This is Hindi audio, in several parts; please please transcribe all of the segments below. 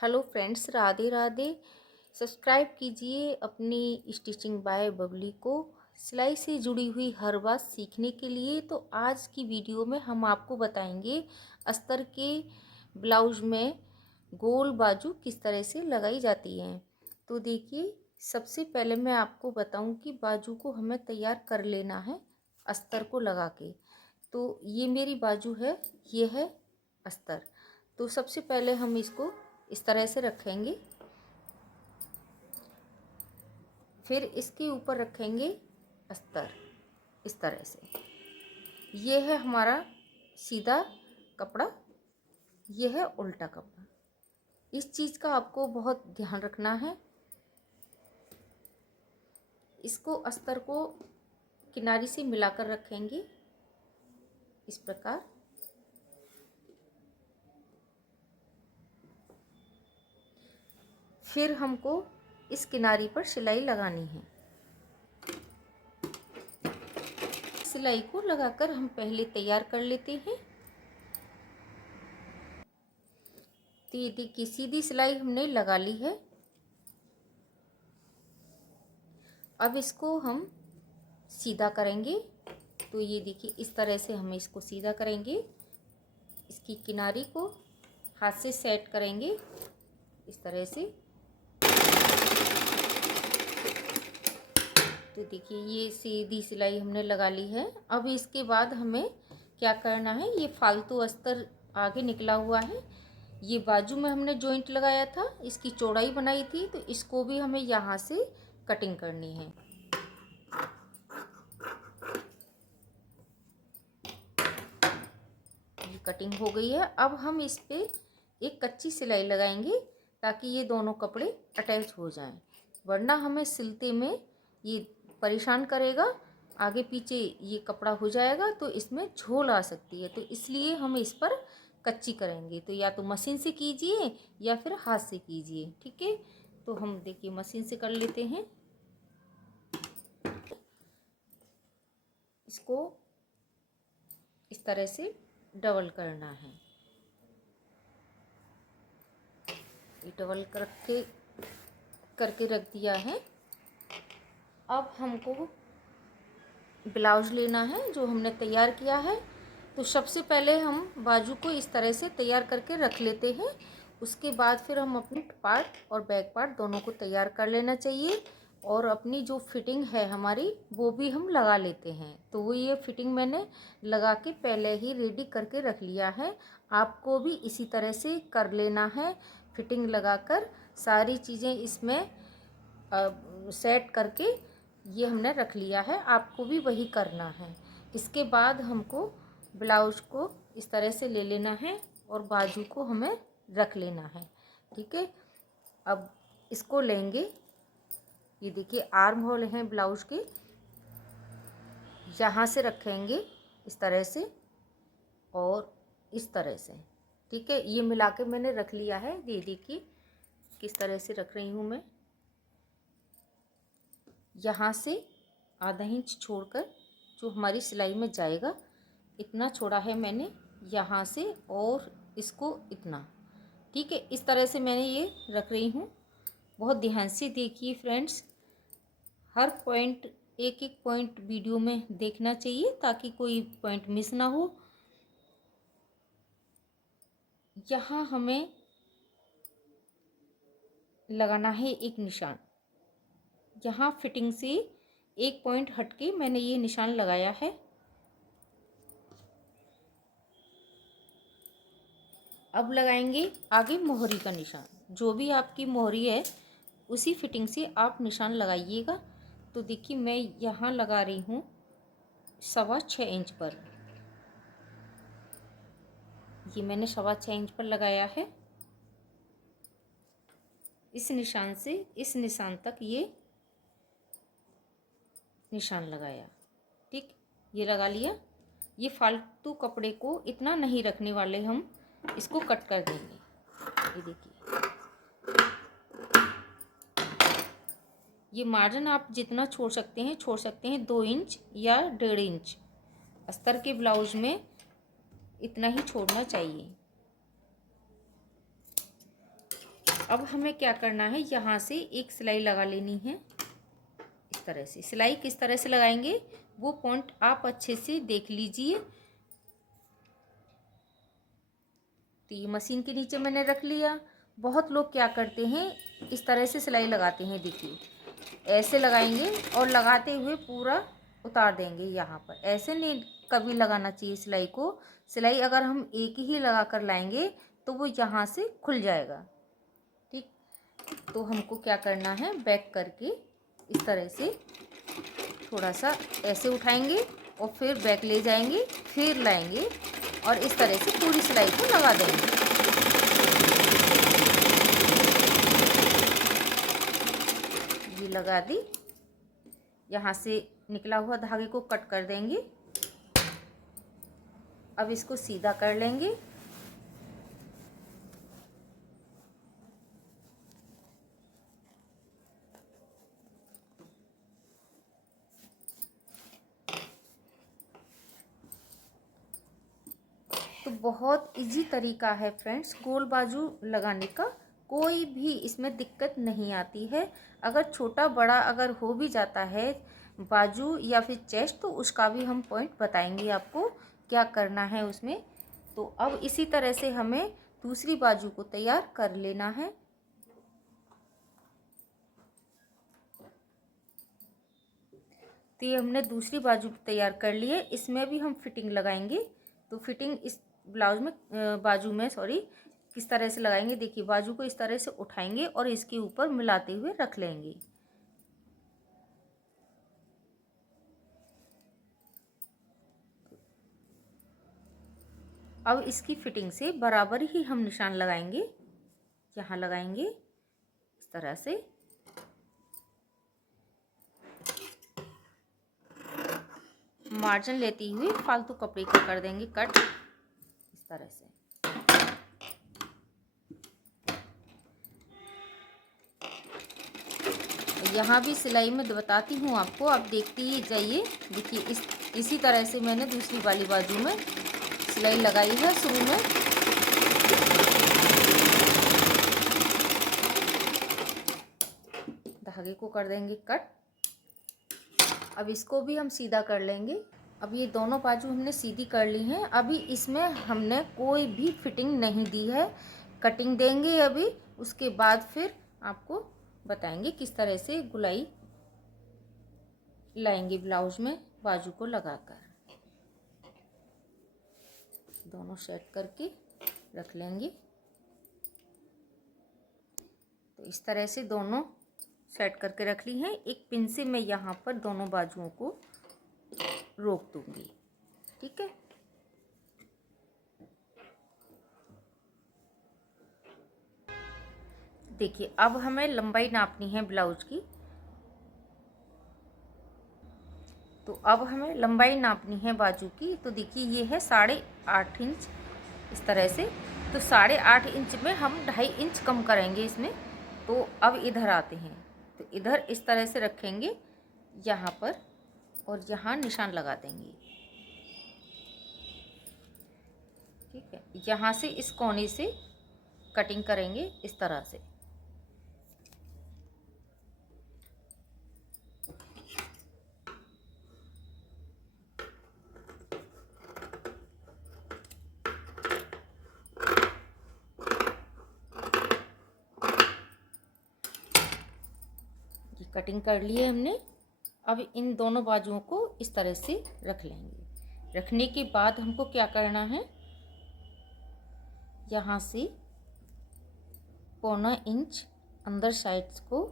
Hello friends, Radhe Radhe. Subscribe कीजिए अपनी स्टिचिंग बाय बबली को सिलाई से जुड़ी हुई हर बात सीखने के लिए। तो आज की वीडियो में हम आपको बताएंगे अस्तर के ब्लाउज में गोल बाजू किस तरह से लगाई जाती है। तो देखिए, सबसे पहले मैं आपको बताऊं कि बाजू को हमें तैयार कर लेना है अस्तर को लगा के। तो ये मेरी बाजू है, ये है अस्तर। तो सबसे पहले हम इसको इस तरह से रखेंगे, फिर इसके ऊपर रखेंगे अस्तर इस तरह से। ये है हमारा सीधा कपड़ा, ये है उल्टा कपड़ा। इस चीज़ का आपको बहुत ध्यान रखना है। इसको अस्तर को किनारी से मिलाकर रखेंगे इस प्रकार। फिर हमको इस किनारी पर सिलाई लगानी है। सिलाई को लगाकर हम पहले तैयार कर लेते हैं। तो ये देखिए, सीधी सिलाई हमने लगा ली है। अब इसको हम सीधा करेंगे। तो ये देखिए, इस तरह से हम इसको सीधा करेंगे। इसकी किनारी को हाथ से सेट करेंगे इस तरह से। तो देखिए, ये सीधी सिलाई हमने लगा ली है। अब इसके बाद हमें क्या करना है, ये फालतू अस्तर आगे निकला हुआ है, ये बाजू में हमने जॉइंट लगाया था, इसकी चौड़ाई बनाई थी, तो इसको भी हमें यहाँ से कटिंग करनी है। ये कटिंग हो गई है। अब हम इस पे एक कच्ची सिलाई लगाएंगे ताकि ये दोनों कपड़े अटैच हो जाएं, वरना हमें सिलते में ये परेशान करेगा। आगे पीछे ये कपड़ा हो जाएगा तो इसमें झोल आ सकती है, तो इसलिए हम इस पर कच्ची करेंगे। तो या तो मशीन से कीजिए या फिर हाथ से कीजिए, ठीक है। तो हम देखिए मशीन से कर लेते हैं। इसको इस तरह से डबल करना है। ये डबल करके रख दिया है। अब हमको ब्लाउज लेना है जो हमने तैयार किया है। तो सबसे पहले हम बाजू को इस तरह से तैयार करके रख लेते हैं। उसके बाद फिर हम अपने पार्ट और बैक पार्ट दोनों को तैयार कर लेना चाहिए, और अपनी जो फिटिंग है हमारी वो भी हम लगा लेते हैं। तो वो ये फिटिंग मैंने लगा के पहले ही रेडी करके रख लिया है। आपको भी इसी तरह से कर लेना है। फिटिंग लगाकर सारी चीज़ें इसमें सेट करके ये हमने रख लिया है। आपको भी वही करना है। इसके बाद हमको ब्लाउज को इस तरह से ले लेना है और बाजू को हमें रख लेना है, ठीक है। अब इसको लेंगे, ये देखिए आर्म होल हैं ब्लाउज के, यहाँ से रखेंगे इस तरह से और इस तरह से, ठीक है। ये मिला के मैंने रख लिया है। ये देखिए किस तरह से रख रही हूँ मैं। यहाँ से आधा इंच छोड़कर जो हमारी सिलाई में जाएगा इतना छोड़ा है मैंने यहाँ से, और इसको इतना, ठीक है। इस तरह से मैंने ये रख रही हूँ। बहुत ध्यान से देखिए फ्रेंड्स, हर पॉइंट एक एक पॉइंट वीडियो में देखना चाहिए ताकि कोई पॉइंट मिस ना हो। यहाँ हमें लगाना है एक निशान। यहाँ फिटिंग से एक पॉइंट हटके मैंने ये निशान लगाया है। अब लगाएंगे आगे मोहरी का निशान। जो भी आपकी मोहरी है उसी फिटिंग से आप निशान लगाइएगा। तो देखिए मैं यहाँ लगा रही हूँ 6.25 इंच पर। ये मैंने 6.25 इंच पर लगाया है। इस निशान से इस निशान तक ये निशान लगाया, ठीक, ये लगा लिया। ये फालतू कपड़े को इतना नहीं रखने वाले, हम इसको कट कर देंगे। ये देखिए, ये मार्जिन आप जितना छोड़ सकते हैं 2 इंच या 1.5 इंच। अस्तर के ब्लाउज में इतना ही छोड़ना चाहिए। अब हमें क्या करना है, यहाँ से एक सिलाई लगा लेनी है इस तरह से। सिलाई किस तरह से लगाएंगे वो पॉइंट आप अच्छे से देख लीजिए। तो ये मशीन के नीचे मैंने रख लिया। बहुत लोग क्या करते हैं, इस तरह से सिलाई लगाते हैं। देखिए ऐसे लगाएंगे और लगाते हुए पूरा उतार देंगे यहाँ पर। ऐसे नहीं कभी लगाना चाहिए सिलाई को। सिलाई अगर हम एक ही लगा कर लाएंगे तो वो यहाँ से खुल जाएगा। ठीक, तो हमको क्या करना है, बैक करके इस तरह से थोड़ा सा ऐसे उठाएंगे और फिर बैक ले जाएंगे, फिर लाएंगे और इस तरह से पूरी सिलाई को लगा देंगे। ये लगा दी। यहाँ से निकला हुआ धागे को कट कर देंगे। अब इसको सीधा कर लेंगे। तो बहुत इजी तरीका है फ्रेंड्स गोल बाजू लगाने का। कोई भी इसमें दिक्कत नहीं आती है। अगर छोटा बड़ा अगर हो भी जाता है बाजू या फिर चेस्ट, तो उसका भी हम पॉइंट बताएंगे आपको क्या करना है उसमें। तो अब इसी तरह से हमें दूसरी बाजू को तैयार कर लेना है। तो ये हमने दूसरी बाजू तैयार कर ली है। इसमें भी हम फिटिंग लगाएंगे। तो फिटिंग इस ब्लाउज में बाजू में किस तरह से लगाएंगे, देखिए बाजू को इस तरह से उठाएंगे और इसके ऊपर मिलाते हुए रख लेंगे। अब इसकी फिटिंग से बराबर ही हम निशान लगाएंगे। यहाँ लगाएंगे इस तरह से। मार्जिन लेती हुई फालतू कपड़े को कर देंगे कट इस तरह से। यहाँ भी सिलाई में बताती हूँ आपको, आप देखते ही जाइए। देखिए इसी तरह से मैंने दूसरी वाली बाजू में सिलाई लगाई है शुरू में। धागे को कर देंगे कट। अब इसको भी हम सीधा कर लेंगे। अब ये दोनों बाजू हमने सीधी कर ली हैं। अभी इसमें हमने कोई भी फिटिंग नहीं दी है, कटिंग देंगे अभी। उसके बाद फिर आपको बताएंगे किस तरह से गुलाई लाएंगे ब्लाउज में बाजू को लगाकर। दोनों सेट करके रख लेंगे। तो इस तरह से दोनों सेट करके रख ली हैं। एक पिन से मैं यहाँ पर दोनों बाजुओं को रोक दूंगी। ठीक है, देखिए अब हमें लंबाई नापनी है ब्लाउज की। तो अब हमें लंबाई नापनी है बाजू की। तो देखिए ये है 8.5 इंच इस तरह से। तो 8.5 इंच में हम 2.5 इंच कम करेंगे इसमें। तो अब इधर आते हैं। तो इधर इस तरह से रखेंगे यहाँ पर और यहाँ निशान लगा देंगे। ठीक है, यहाँ से इस कोने से कटिंग करेंगे इस तरह से। कटिंग कर ली है हमने। अब इन दोनों बाजुओं को इस तरह से रख लेंगे। रखने के बाद हमको क्या करना है, यहाँ से 1.25 इंच अंदर साइड्स को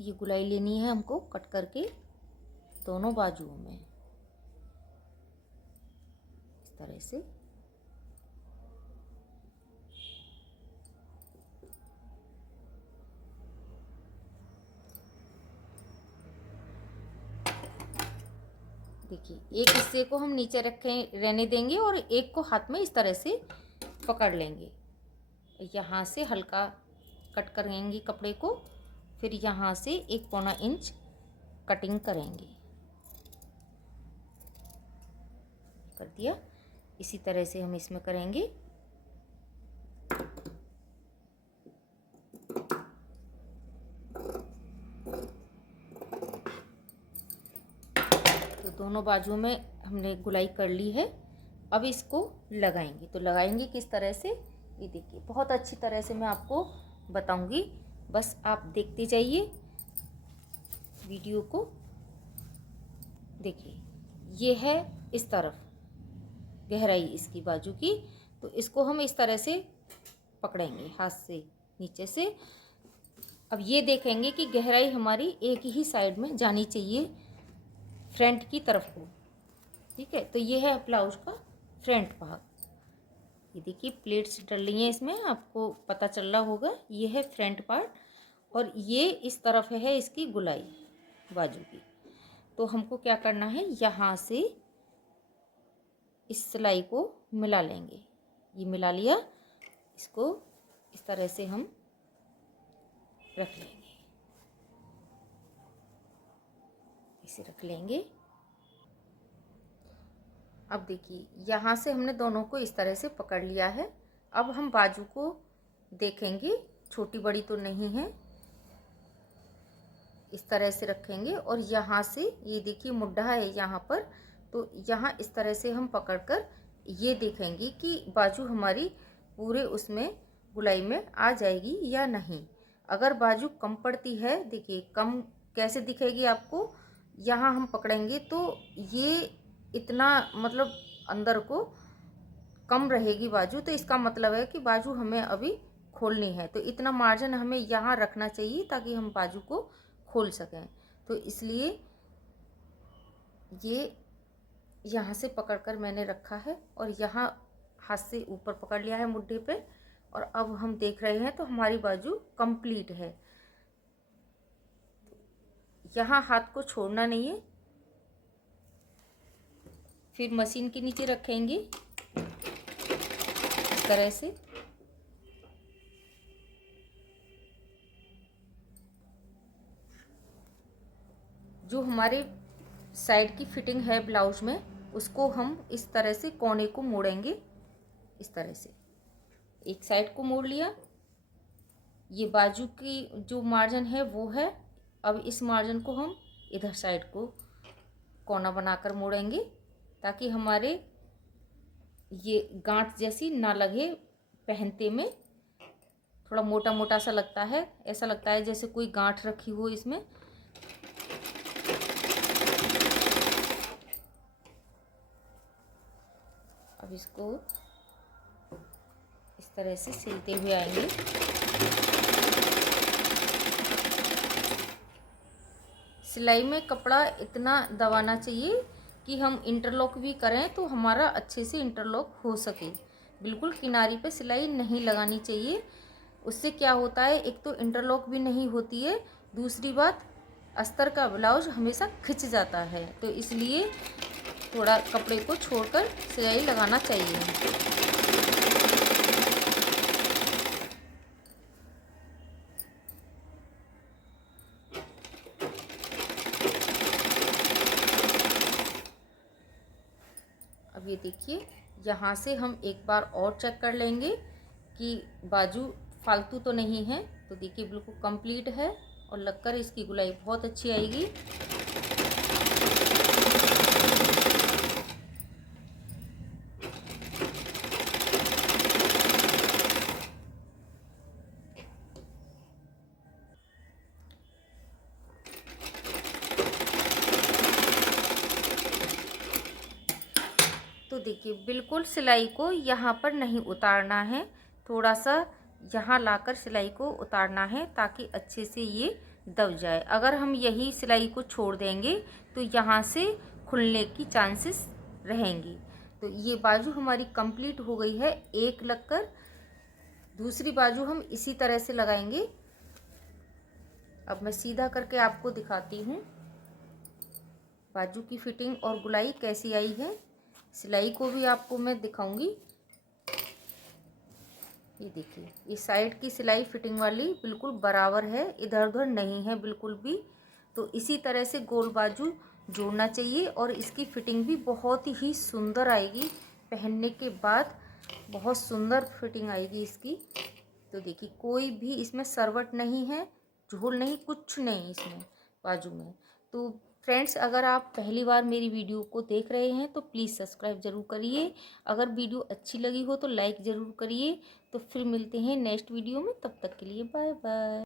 ये गुलाई लेनी है हमको कट करके दोनों बाजुओं में इस तरह से। देखिए एक हिस्से को हम नीचे रखें रहने देंगे और एक को हाथ में इस तरह से पकड़ लेंगे। यहाँ से हल्का कट करेंगे कपड़े को, फिर यहाँ से 1.25 इंच कटिंग करेंगे। कर दिया। इसी तरह से हम इसमें करेंगे। दोनों बाजुओं में हमने गुलाई कर ली है। अब इसको लगाएंगे। तो लगाएंगे किस तरह से, ये देखिए बहुत अच्छी तरह से मैं आपको बताऊंगी, बस आप देखते जाइए वीडियो को। देखिए ये है इस तरफ गहराई इसकी बाजू की, तो इसको हम इस तरह से पकड़ेंगे हाथ से नीचे से। अब ये देखेंगे कि गहराई हमारी एक ही साइड में जानी चाहिए, फ्रंट की तरफ को। ठीक है, तो ये है ब्लाउज का फ्रंट भाग। ये देखिए प्लेट्स डल रही हैं इसमें, आपको पता चल रहा होगा। ये है फ्रंट पार्ट और ये इस तरफ है इसकी गुलाई बाजू की। तो हमको क्या करना है, यहाँ से इस सिलाई को मिला लेंगे। ये मिला लिया, इसको इस तरह से हम रख लेंगे, इसे रख लेंगे। अब देखिए यहाँ से हमने दोनों को इस तरह से पकड़ लिया है। अब हम बाजू को देखेंगे, छोटी बड़ी तो नहीं है, इस तरह से रखेंगे। और यहाँ से ये देखिए मुड्ढा है यहाँ पर, तो यहाँ इस तरह से हम पकड़कर ये देखेंगे कि बाजू हमारी पूरे उसमें गुलाई में आ जाएगी या नहीं। अगर बाजू कम पड़ती है, देखिए कम कैसे दिखेगी आपको, यहाँ हम पकड़ेंगे तो ये इतना मतलब अंदर को कम रहेगी बाजू, तो इसका मतलब है कि बाजू हमें अभी खोलनी है। तो इतना मार्जिन हमें यहाँ रखना चाहिए ताकि हम बाजू को खोल सकें। तो इसलिए ये यहाँ से पकड़कर मैंने रखा है और यहाँ हाथ से ऊपर पकड़ लिया है मुड्ढे पे। और अब हम देख रहे हैं तो हमारी बाजू कंप्लीट है। यहाँ हाथ को छोड़ना नहीं है। फिर मशीन के नीचे रखेंगे इस तरह से। जो हमारे साइड की फिटिंग है ब्लाउज में, उसको हम इस तरह से कोने को मोड़ेंगे। इस तरह से एक साइड को मोड़ लिया, ये बाजू की जो मार्जिन है वो है। अब इस मार्जिन को हम इधर साइड को कोना बनाकर मोड़ेंगे ताकि हमारे ये गांठ जैसी ना लगे पहनते में। थोड़ा मोटा मोटा सा लगता है, ऐसा लगता है जैसे कोई गांठ रखी हो इसमें। अब इसको इस तरह से सिलते हुए आएंगे। सिलाई में कपड़ा इतना दबाना चाहिए कि हम इंटरलॉक भी करें तो हमारा अच्छे से इंटरलॉक हो सके। बिल्कुल किनारी पे सिलाई नहीं लगानी चाहिए, उससे क्या होता है, एक तो इंटरलॉक भी नहीं होती है, दूसरी बात अस्तर का ब्लाउज हमेशा खिंच जाता है। तो इसलिए थोड़ा कपड़े को छोड़कर सिलाई लगाना चाहिए। अब ये देखिए यहाँ से हम एक बार और चेक कर लेंगे कि बाजू फालतू तो नहीं है। तो देखिए बिल्कुल कंप्लीट है और लगकर इसकी गुलाई बहुत अच्छी आएगी। तो देखिए बिल्कुल सिलाई को यहाँ पर नहीं उतारना है, थोड़ा सा यहाँ लाकर सिलाई को उतारना है ताकि अच्छे से ये दब जाए। अगर हम यही सिलाई को छोड़ देंगे तो यहाँ से खुलने की चांसेस रहेंगी। तो ये बाजू हमारी कंप्लीट हो गई है एक लगकर। दूसरी बाजू हम इसी तरह से लगाएंगे। अब मैं सीधा करके आपको दिखाती हूँ बाजू की फिटिंग और गुलाई कैसी आई है। सिलाई को भी आपको मैं दिखाऊंगी। ये देखिए ये साइड की सिलाई फिटिंग वाली बिल्कुल बराबर है, इधर उधर नहीं है बिल्कुल भी। तो इसी तरह से गोल बाजू जोड़ना चाहिए और इसकी फिटिंग भी बहुत ही सुंदर आएगी। पहनने के बाद बहुत सुंदर फिटिंग आएगी इसकी। तो देखिए कोई भी इसमें सरवट नहीं है, झोल नहीं, कुछ नहीं इसमें बाजू में। तो फ्रेंड्स, अगर आप पहली बार मेरी वीडियो को देख रहे हैं तो प्लीज़ सब्सक्राइब ज़रूर करिए। अगर वीडियो अच्छी लगी हो तो लाइक ज़रूर करिए। तो फिर मिलते हैं नेक्स्ट वीडियो में, तब तक के लिए बाय बाय।